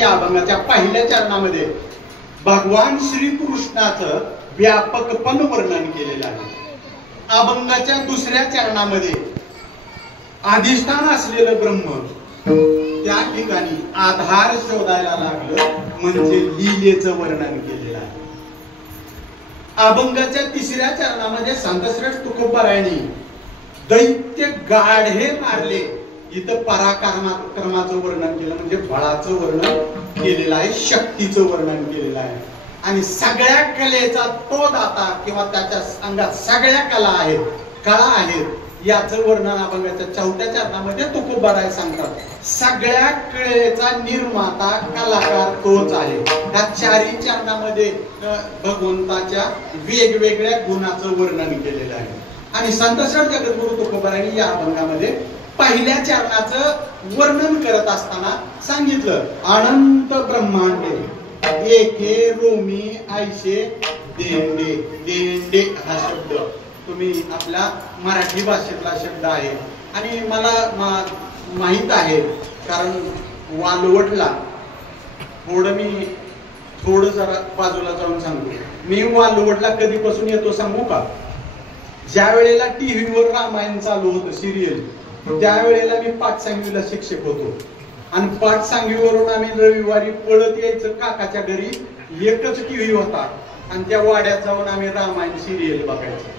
या अभंगाच्या पहिल्या चरणामध्ये भगवान श्रीकृष्णाचं व्यापकपण वर्णन केलेलं आहे। अभंगाच्या दुसऱ्या चरणामध्ये अधिष्ठान असलेलं ब्रह्म त्या ठिकाणी आधार शोधायला लागलं म्हणजे लीलेचं वर्णन केलेलं आहे। अभंगाच्या तिसऱ्या चरणामध्ये संतश्रेष्ठ तुकोबारायांनी दैत्य गाढे मारले, इथं पराक्रमाचं वर्णन केलं म्हणजे बळाचं वर्णन केलेलं आहे, शक्तीचं वर्णन केलेलं आहे। आणि सगळ्या कलेचा तो दाता किंवा त्याच्या अंगात सगळ्या कला आहेत याचं वर्णन अभंगाच्या चौथ्या चरणामध्ये तुकोबाराय सांगतात। सगळ्या कलेचा निर्माता कलाकार तोच आहे। या चारही चरणामध्ये भगवंताच्या वेगवेगळ्या गुणाचं वर्णन केलेलं आहे। आणि संतश्रेष्ठ जगद्गुरु तुकोबारायांनी या अभंगामध्ये पहिल्या चरणाचं वर्णन करत असताना सांगितलं, अनंत ब्रह्मांडे एके रोमी ऐशे देंडे। देंडे हा शब्द तुम्ही आपल्या मराठी भाषेतला शब्द आहे आणि मला माहित आहे, कारण वालवटला थोडं जरा बाजूला जाऊन सांगतो। मी वालवटला कधीपासून येतो सांगू का? ज्या वेळेला टीव्हीवर रामायण चालू होतं सिरियल, त्यावेळेला मी पाठसांगवीला शिक्षक होतो आणि पाठसांगवीवरून आम्ही रविवारी पळत यायचं काकाच्या घरी। एकच टीव्ही होता आणि त्या वाड्यात जाऊन आम्ही रामायण सिरियल बघायचो।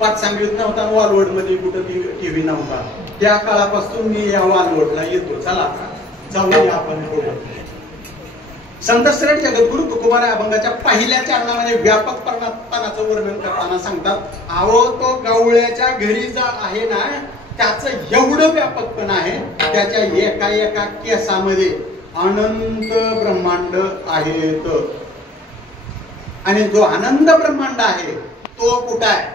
पाठसांगवीत नव्हता, वालवड मध्ये कुठं टीव्ही नव्हता। त्या काळापासून मी या वालवडला येतो। चला जाऊया आपण पुढे। संतश्रेष्ठ जगद्गुरु तुकोबाराय अभंगाच्या पहिल्या चरणामध्ये व्यापकपणाचं वर्णन करताना सांगतात, अहो तो गवळ्याच्या घरी जा आहे ना, त्याचं एवढं व्यापकपण आहे, त्याच्या एका एका केसामध्ये अनंत ब्रह्मांड आहेत। आणि जो आनंद ब्रह्मांड आहे तो कुठं आहे?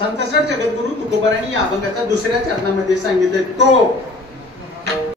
संतश्रेष्ठ जगद्गुरु तुकोबारायांनी या अभंगाच्या दुसऱ्या चरणामध्ये सांगितले, तो